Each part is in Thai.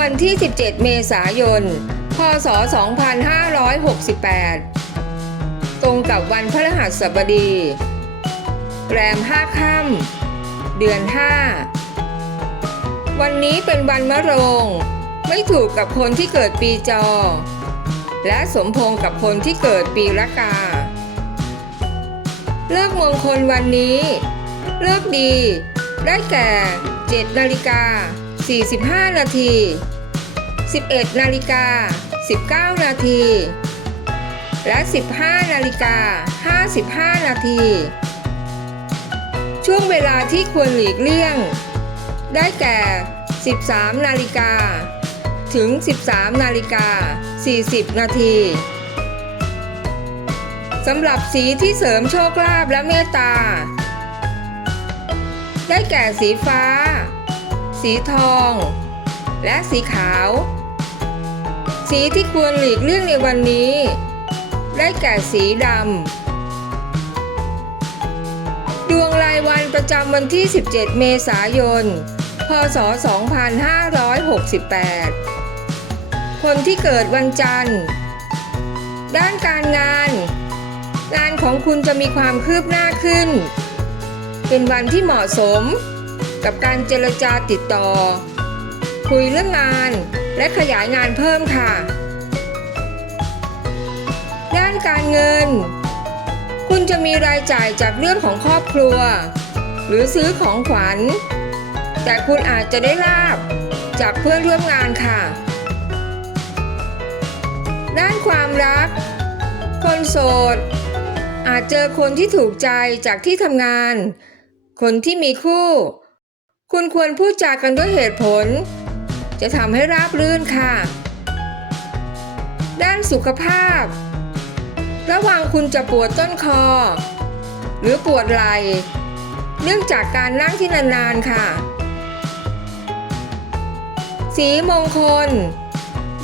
วันที่ 17 เมษายน พศ 2568 ตรงกับวันพฤหัสบดี แรม 5 ค่ำเดือน 5 วันนี้เป็นวันมะโรง ไม่ถูกกับคนที่เกิดปีจอ และสมพงกับคนที่เกิดปีละกา เลิกมงคลวันนี้ เลิกดี ได้แก่ 7 นาฬิกา 45 นาที 11 นาฬิกา 19 นาที และ 15 นาฬิกา 55 นาที ช่วงเวลาที่ควรหลีกเลี่ยง ได้แก่ 13 นาฬิกา ถึง 13 นาฬิกา 40 นาทีสำหรับสีที่เสริมโชคลาภและเมตตา ได้แก่สีฟ้า สีทอง และสีขาว สีที่ควรหลีกเลี่ยงในวันนี้ ได้แก่สีดำ ดวงรายวันประจำวันที่ 17 เมษายน พศ 2568 คนที่เกิดวันจันทร์ ด้านการงาน งานของคุณจะมีความคืบหน้าขึ้น เป็นวันที่เหมาะสม กับการเจรจาติดต่อ คุยเรื่องงานและขยายงานเพิ่มค่ะ ด้านการเงิน คุณจะมีรายจ่ายจากเรื่องของครอบครัว หรือซื้อของขวัญ แต่คุณอาจจะได้ลาบจากเพื่อนร่วมงานค่ะ ด้านความรัก คนโสด อาจเจอคนที่ถูกใจจากที่ทำงาน คนที่มีคู่ คุณควรพูดจากันด้วยเหตุผล จะทำให้ราบรื่นค่ะ ด้านสุขภาพ ระวังคุณจะปวดต้นคอ หรือปวดไหล่เนื่องจากการนั่งที่นานๆค่ะ สีมงคล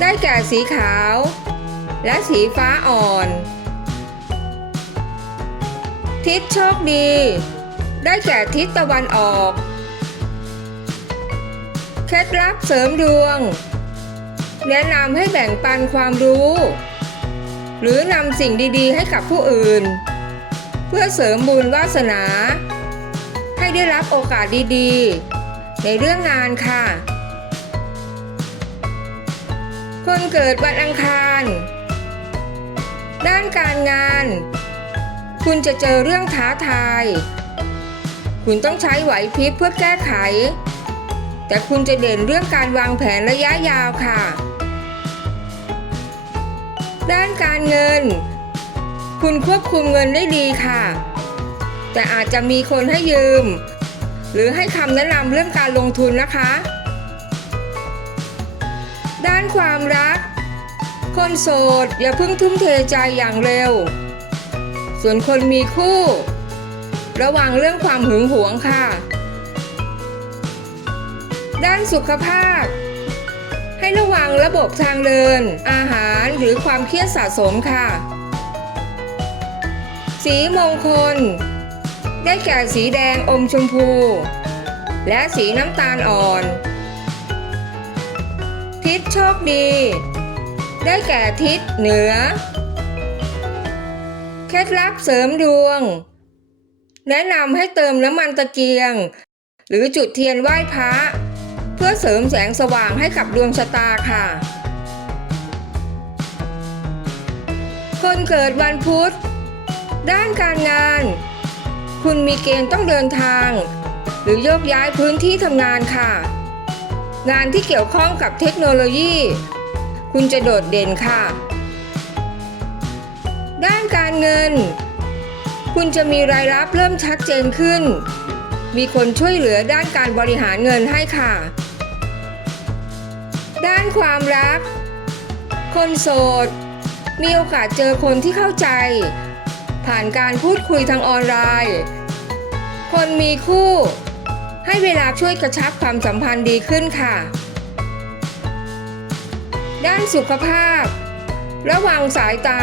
ได้แก่สีขาว และสีฟ้าอ่อน ทิศโชคดี ได้แก่ทิศตะวันออก เคล็ดลับเสริมดวง แนะนำให้แบ่งปันความรู้ หรือนำสิ่งดีๆ ให้กับผู้อื่น เพื่อเสริมบุญวาสนา ให้ได้รับโอกาสดีๆ ในเรื่องงานค่ะ คนเกิดวันอังคาร ด้านการงาน คุณจะเจอเรื่องท้าทาย คุณต้องใช้ไหวพริบเพื่อแก้ไข แต่คุณจะเด่นเรื่องการวางแผนระยะยาวค่ะ ด้านการเงิน คุณควบคุมเงินได้ดีค่ะ แต่อาจจะมีคนให้ยืม หรือให้คำแนะนำเรื่องการลงทุนนะคะ ด้านความรัก คนโสดอย่าเพิ่งทุ่มเทใจอย่างเร็ว ส่วนคนมีคู่ ระวังเรื่องความหึงหวงค่ะ ด้านสุขภาพ ให้ระวังระบบทางเดิน อาหารหรือความเครียดสะสมค่ะ สีมงคล ได้แก่สีแดงอมชมพู และสีน้ำตาลอ่อน ทิศโชคดี ได้แก่ทิศเหนือ เคล็ดลับเสริมดวง แนะนำให้เติมน้ำมันตะเกียงหรือจุดเทียนไหว้พระ เพื่อเสริมแสงสว่างให้กับดวงชะตาค่ะ คนเกิดวันพุธ ด้านการงาน คุณมีเกณฑ์ต้องเดินทาง หรือโยกย้ายพื้นที่ทำงานค่ะ งานที่เกี่ยวข้องกับเทคโนโลยี คุณจะโดดเด่นค่ะ ด้านการเงิน คุณจะมีรายรับเริ่มชัดเจนขึ้นมีคนช่วยเหลือด้านการบริหารเงินให้ค่ะ ด้านความรัก คนโสด มีโอกาสเจอคนที่เข้าใจ ผ่านการพูดคุยทางออนไลน์ คนมีคู่ ให้เวลาช่วยกระชับความสัมพันธ์ดีขึ้นค่ะ ด้านสุขภาพ ระวังสายตา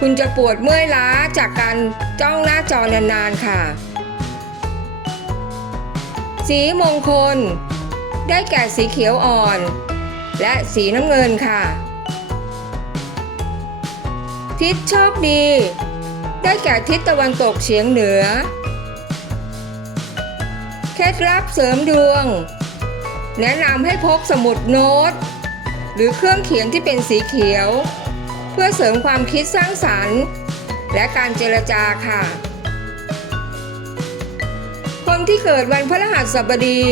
คุณจะปวดเมื่อยล้าจากการจ้องหน้าจอนานๆค่ะ สีมงคลได้แก่สีเขียวอ่อน และสีน้ำเงินค่ะ ทิศโชคดี ได้แก่ทิศตะวันตกเฉียงเหนือ เคล็ดลับเสริมดวง แนะนำให้พกสมุดโน้ต หรือเครื่องเขียนที่เป็นสีเขียว เพื่อเสริมความคิดสร้างสรรค์ และการเจรจาค่ะ คนที่เกิดวันพฤหัสบดี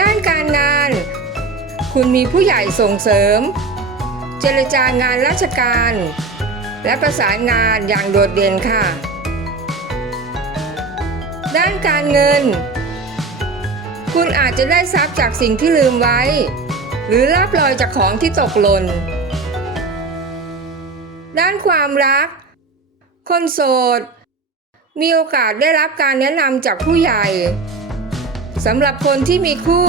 ด้านการงาน คุณมีผู้ใหญ่ส่งเสริม เจรจางานราชการ และประสานงานอย่างโดดเด่นค่ะ ด้านการเงิน คุณอาจจะได้ทรัพย์จากสิ่งที่ลืมไว้ หรือลาบลอยจากของที่ตกหล่น ด้านความรัก คนโสด มีโอกาสได้รับการแนะนำจากผู้ใหญ่ สำหรับคนที่มีคู่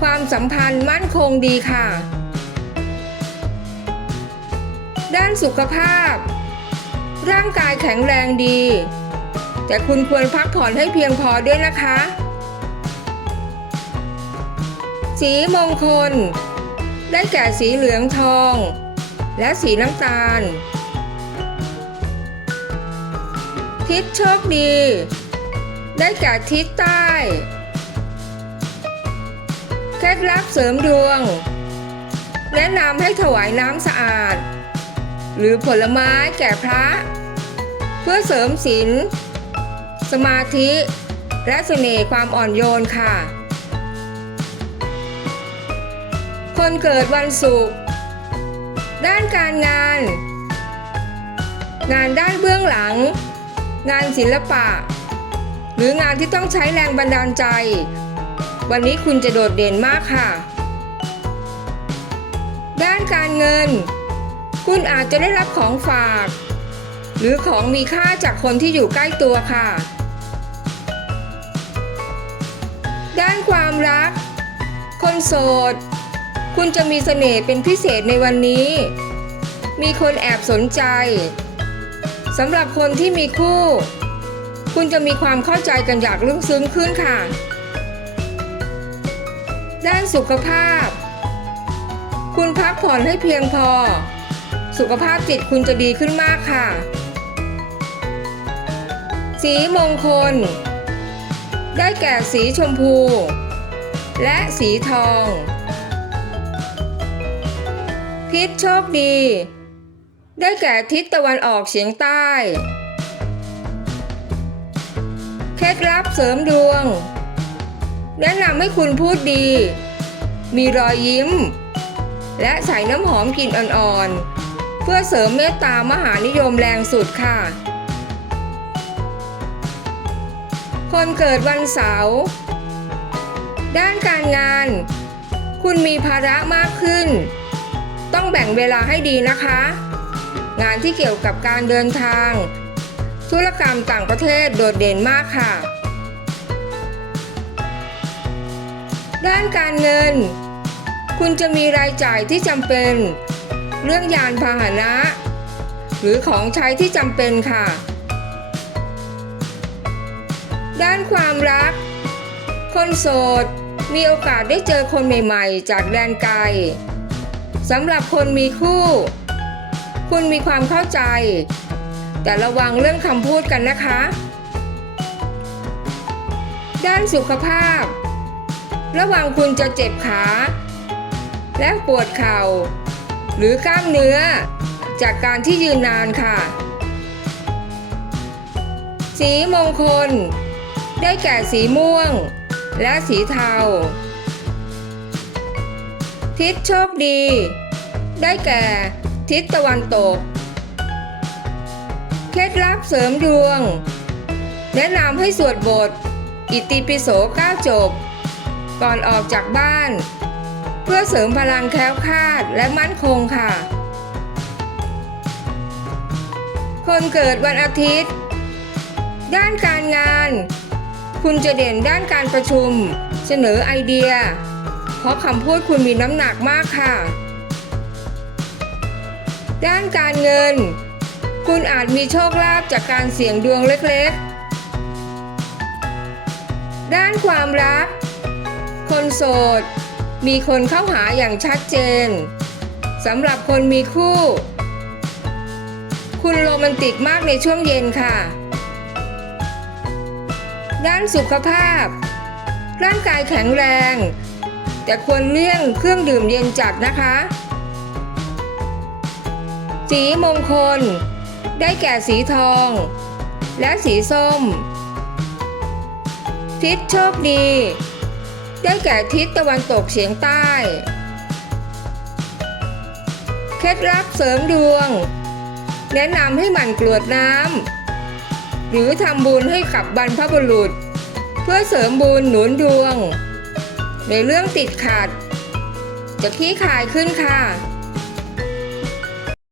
ความสัมพันธ์มั่นคงดีค่ะ ด้านสุขภาพ ร่างกายแข็งแรงดี แต่คุณควรพักผ่อนให้เพียงพอด้วยนะคะ สีมงคล ได้แก่สีเหลืองทอง และสีน้ำตาล ทิศโชคดีได้แก่ทิศใต้ เคล็ดลับเสริมดวง แนะนำให้ถวายน้ำสะอาด หรือผลไม้แก่พระ เพื่อเสริมศีลสมาธิและเสน่ห์ความอ่อนโยนค่ะ คนเกิดวันศุกร์ด้านการงาน งานด้านเบื้องหลัง งานศิลปะ หรืองานที่ต้องใช้แรงบันดาลใจ วันนี้คุณจะโดดเด่นมากค่ะ ด้านการเงิน คุณอาจจะได้รับของฝาก หรือของมีค่าจากคนที่อยู่ใกล้ตัวค่ะ ด้านความรัก คนโสด คุณจะมีเสน่ห์เป็นพิเศษในวันนี้ มีคนแอบสนใจสำหรับคนที่มีคู่ คุณจะมีความเข้าใจกันอย่างลึกซึ้งขึ้นค่ะ ด้านสุขภาพ คุณพักผ่อนให้เพียงพอ สุขภาพจิตคุณจะดีขึ้นมากค่ะ สีมงคล ได้แก่สีชมพู และสีทอง ทิศโชคดี ได้แก่ทิศตะวันออกเฉียงใต้ ล็ดลับเสริมดวง แนะนำให้คุณพูดดี มีรอยยิ้ม และใส่น้ำหอมกลิ่นอ่อนๆ เพื่อเสริมเมตตามหานิยมแรงสุดค่ะ คนเกิดวันเสาร์ด้านการงาน คุณมีภาระมากขึ้น ต้องแบ่งเวลาให้ดีนะคะ งานที่เกี่ยวกับการเดินทาง ธุรกรรมต่างประเทศโดดเด่นมากค่ะ ด้านการเงิน คุณจะมีรายจ่ายที่จำเป็น เรื่องยานพาหนะ หรือของใช้ที่จำเป็นค่ะ ด้านความรัก คนโสด มีโอกาสได้เจอคนใหม่ๆ จากแดนไกลสำหรับคนมีคู่ คุณมีความเข้าใจ แต่ระวังเรื่องคำพูดกันนะคะ ด้านสุขภาพ ระวังคุณจะเจ็บขา และปวดเข่า หรือกล้ามเนื้อ จากการที่ยืนนานค่ะ สีมงคล ได้แก่สีม่วง และสีเทา ทิศโชคดี ได้แก่ทิศตะวันตก เคล็ดลับเสริมดวง แนะนำให้สวดบท อิติปิโส9จบ ก่อนออกจากบ้าน เพื่อเสริมพลังแคล้วคลาดและมั่นคงค่ะ คนเกิดวันอาทิตย์ ด้านการงาน คุณจะเด่นด้านการประชุม เสนอไอเดีย เพราะคำพูดคุณมีน้ำหนักมากค่ะ ด้านการเงิน คุณอาจมีโชคลาภจากการเสี่ยงดวงเล็กๆ ด้านความรัก คนโสด มีคนเข้าหาอย่างชัดเจนสำหรับคนมีคู่ คุณโรแมนติกมากในช่วงเย็นค่ะ ด้านสุขภาพ ร่างกายแข็งแรง แต่ควรเลี่ยงเครื่องดื่มเย็นจัดนะคะ สีมงคล ได้แก่สีทอง และสีส้ม ทิศโชคดี ได้แก่ทิศตะวันตกเฉียงใต้ เคล็ดลับเสริมดวง แนะนำให้หมั่นกรวดน้ำหรือทำบุญให้กับบรรพบุรุษ เพื่อเสริมบุญหนุนดวง ในเรื่องติดขัด จะขี้ขายขึ้นค่ะ